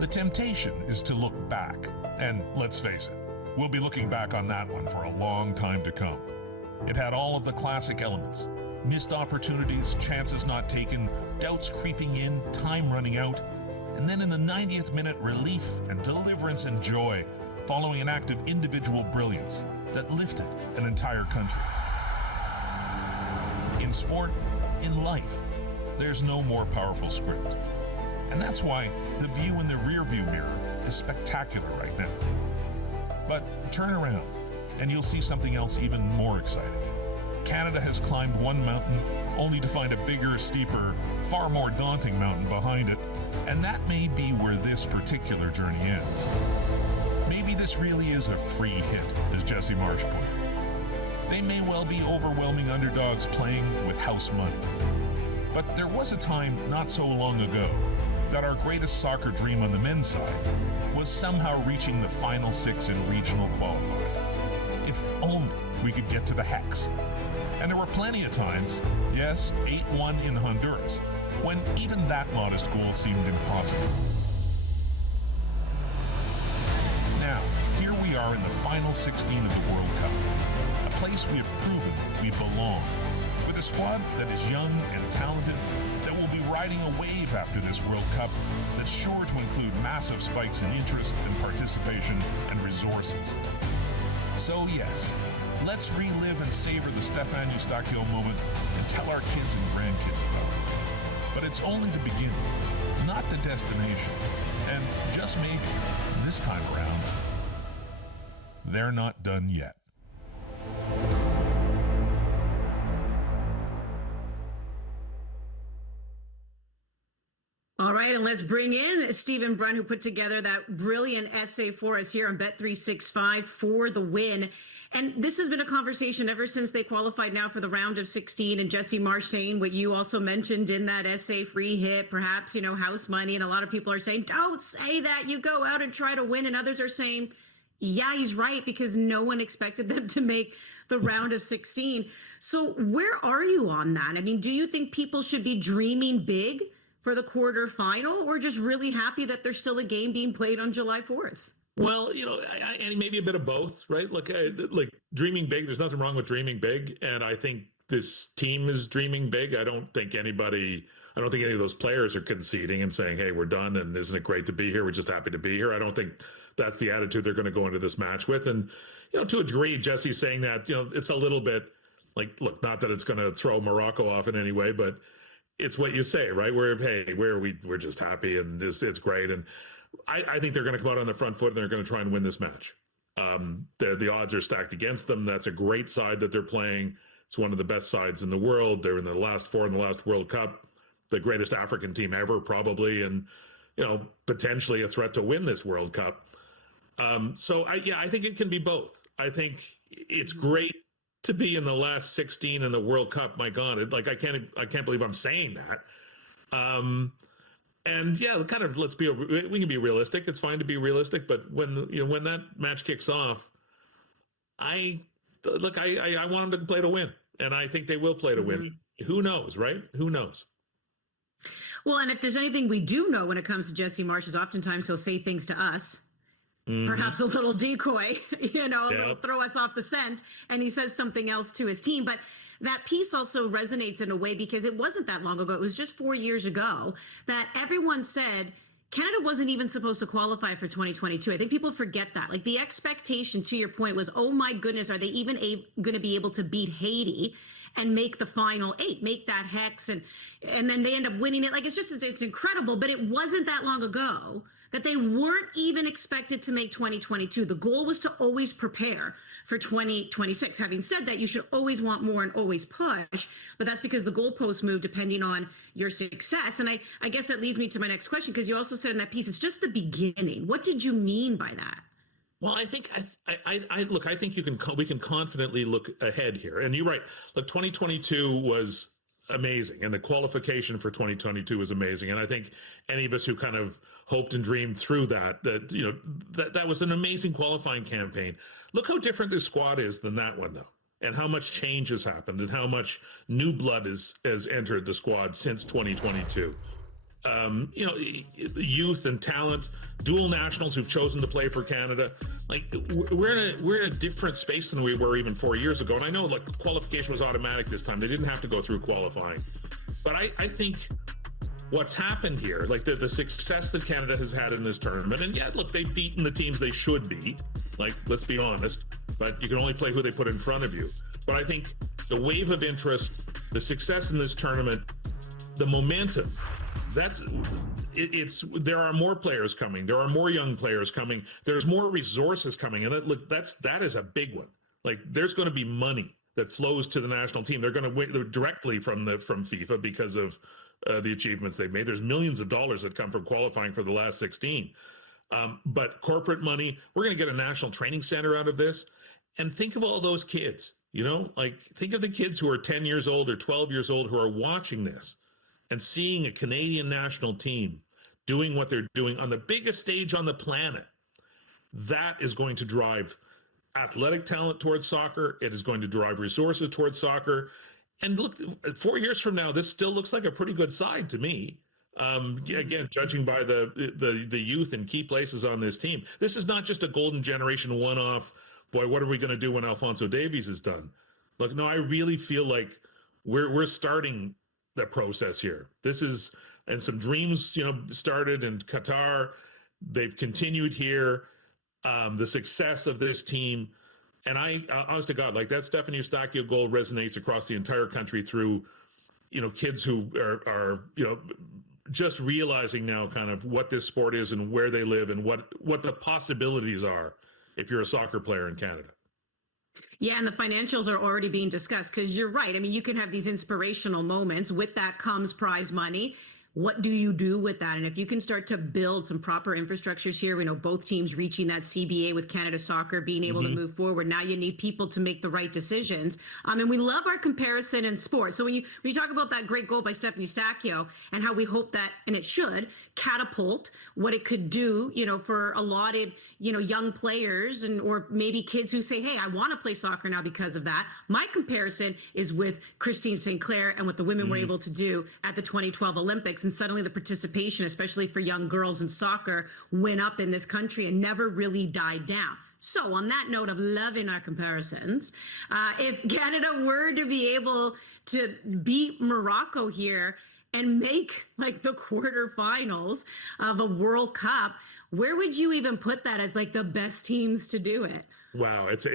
The temptation is to look back, and let's face it, we'll be looking back on that one for a long time to come. It had all of the classic elements: missed opportunities, chances not taken, doubts creeping in, time running out, and then in the 90th minute, relief and deliverance and joy following an act of individual brilliance that lifted an entire country. In sport, in life, there's no more powerful script. And that's why the view in the rearview mirror is spectacular right now. But turn around, and you'll see something else even more exciting. Canada has climbed one mountain, only to find a bigger, steeper, far more daunting mountain behind it, and that may be where this particular journey ends. Maybe this really is a free hit, as Jesse Marsh put it. They may well be overwhelming underdogs playing with house money. But there was a time not so long ago that our greatest soccer dream on the men's side was somehow reaching the final six in regional qualifying. If only we could get to the Hex. And there were plenty of times, yes, 8-1 in Honduras, when even that modest goal seemed impossible. Now, here we are in the final 16 of the World Cup, a place we have proven we belong, with a squad that is young and talented, that will be riding a wave after this World Cup that's sure to include massive spikes in interest and participation and resources. So yes, let's relive and savor the Stefan Eustachio moment and tell our kids and grandkids about it. But it's only the beginning, not the destination. And just maybe, this time around, they're not done yet. All right, and let's bring in Stephen Brunt, who put together that brilliant essay for us here on Bet365 for the win. And this has been a conversation ever since they qualified now for the round of 16. And Jesse Marsh saying what you also mentioned in that essay, free hit, perhaps, house money. And a lot of people are saying, don't say that, you go out and try to win. And others are saying, yeah, he's right, because no one expected them to make the round of 16. So where are you on that? I mean, do you think people should be dreaming big for the quarterfinal, or just really happy that there's still a game being played on July 4th? Well, and maybe a bit of both, right? Like dreaming big, there's nothing wrong with dreaming big. And I think this team is dreaming big. I don't think any of those players are conceding and saying, hey, we're done, and isn't it great to be here? We're just happy to be here. I don't think that's the attitude they're going to go into this match with. And, to a degree, Jesse's saying that, it's a little bit like, look, not that it's going to throw Morocco off in any way, but it's what you say, right? Where are we? We're just happy, and it's great. And I think they're going to come out on the front foot, and they're going to try and win this match. The odds are stacked against them. That's a great side that they're playing. It's one of the best sides in the world. They're in the last four in the last World Cup, the greatest African team ever, probably, and potentially a threat to win this World Cup. So I think it can be both. I think it's great to be in the last 16 in the World Cup. My God, I can't believe I'm saying that. And yeah, kind of, we can be realistic. It's fine to be realistic, but when that match kicks off, I want them to play to win, and I think they will play to win. Who knows, right? Who knows? Well, and if there's anything we do know when it comes to Jesse Marsh, is oftentimes he'll say things to us. Perhaps a little decoy, a little throw us off the scent, and he says something else to his team. But that piece also resonates in a way, because it wasn't that long ago. It was just 4 years ago that everyone said Canada wasn't even supposed to qualify for 2022. I think people forget that. Like, the expectation, to your point, was, oh my goodness, are they even going to be able to beat Haiti and make the final 8, make that Hex, and then they end up winning it? Like, it's incredible. But it wasn't that long ago that they weren't even expected to make 2022. The goal was to always prepare for 2026. Having said that, you should always want more and always push, but that's because the goalposts move depending on your success. And I guess that leads me to my next question, because you also said in that piece, it's just the beginning. What did you mean by that? Well, I think I think we can confidently look ahead here. And you're right. Look, 2022 was amazing, and the qualification for 2022 was amazing. And I think any of us who kind of hoped and dreamed through that was an amazing qualifying campaign. Look how different this squad is than that one, though, and how much change has happened, and how much new blood has entered the squad since 2022. youth and talent, dual nationals who've chosen to play for Canada. Like we're in a different space than we were even 4 years ago. And I know like qualification was automatic this time. They didn't have to go through qualifying. But I think what's happened here, like the success that Canada has had in this tournament, and yeah, look, they've beaten the teams they should beat. Like, let's be honest, but you can only play who they put in front of you. But I think the wave of interest, the success in this tournament, the momentum, there are more players coming. There are more young players coming. There's more resources coming. And that is a big one. Like there's going to be money that flows to the national team. They're going to win directly from FIFA because of the achievements they've made. There's millions of dollars that come from qualifying for the last 16. But corporate money, we're going to get a national training center out of this. And think of all those kids, like think of the kids who are 10 years old or 12 years old who are watching this and seeing a Canadian national team doing what they're doing on the biggest stage on the planet. That is going to drive athletic talent towards soccer. It is going to drive resources towards soccer. And look, 4 years from now, this still looks like a pretty good side to me. Again, judging by the youth in key places on this team, this is not just a golden generation one-off. Boy, what are we going to do when Alphonso Davies is done? Look, no, I really feel like we're starting the process here. This is, and some dreams, started in Qatar. They've continued here. The success of this team, and I, honest to God, like that Stefan Eustachio goal resonates across the entire country through, kids who are just realizing now kind of what this sport is and where they live and what the possibilities are if you're a soccer player in Canada. Yeah, and the financials are already being discussed because you're right. I mean, you can have these inspirational moments. With that comes prize money. What do you do with that? And if you can start to build some proper infrastructures here, we know both teams reaching that CBA with Canada Soccer, being able to move forward. Now you need people to make the right decisions. And we love our comparison in sports. So when you talk about that great goal by Stefan Eustachio and how we hope that, and it should, catapult what it could do, for a lot of, young players or maybe kids who say, hey, I want to play soccer now because of that. My comparison is with Christine St. Clair and what the women were able to do at the 2012 Olympics. And suddenly the participation, especially for young girls in soccer, went up in this country and never really died down. So on that note of loving our comparisons, if Canada were to be able to beat Morocco here and make like the quarterfinals of a World Cup, where would you even put that as like the best teams to do it? Wow, it's a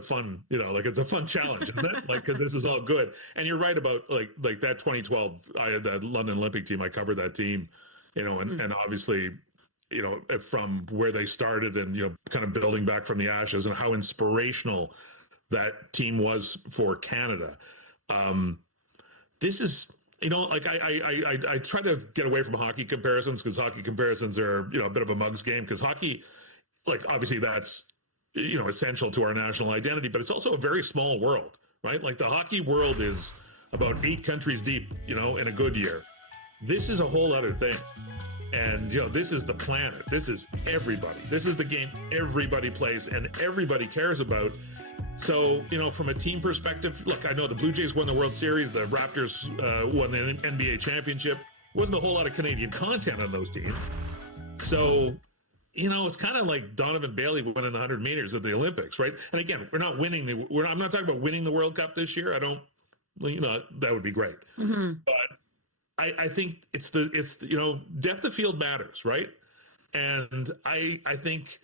fun, it's a fun challenge, isn't it? Like, because this is all good. And you're right about like that 2012, I had that London Olympic team. I covered that team, and obviously, from where they started and kind of building back from the ashes and how inspirational that team was for Canada. This is. I try to get away from hockey comparisons because hockey comparisons are, a bit of a mug's game because hockey, like obviously that's, essential to our national identity, but it's also a very small world, right? Like the hockey world is about 8 countries deep, in a good year. This is a whole other thing. And, this is the planet. This is everybody. This is the game everybody plays and everybody cares about. So, from a team perspective, look, I know the Blue Jays won the World Series. The Raptors won the NBA championship. Wasn't a whole lot of Canadian content on those teams. So, it's kind of like Donovan Bailey winning the 100 meters at the Olympics, right? And again, we're not winning. I'm not talking about winning the World Cup this year. I don't, that would be great. But I think it's depth of field matters, right? And I think,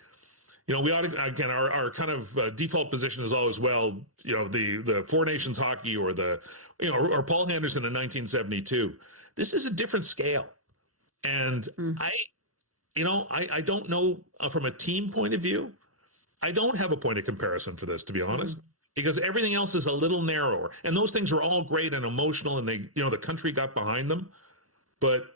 we ought to, again, our kind of default position is always, the Four Nations hockey or or Paul Henderson in 1972. This is a different scale. And I don't know from a team point of view, I don't have a point of comparison for this, to be honest, because everything else is a little narrower. And those things are all great and emotional and they, the country got behind them. But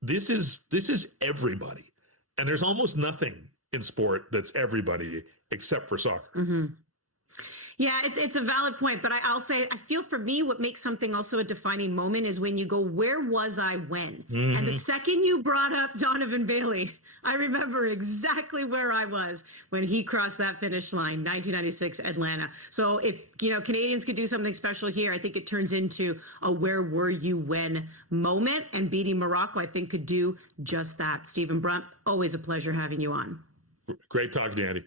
this is everybody. And there's almost nothing in sport that's everybody except for soccer. Yeah, it's a valid point, but I'll say I feel for me what makes something also a defining moment is when you go, where was I when? And the second you brought up Donovan Bailey, I remember exactly where I was when he crossed that finish line, 1996 Atlanta. So if, Canadians could do something special here, I think it turns into a where were you when moment, and beating Morocco, I think, could do just that. Stephen Brunt, always a pleasure having you on. Great talking to you, Andy.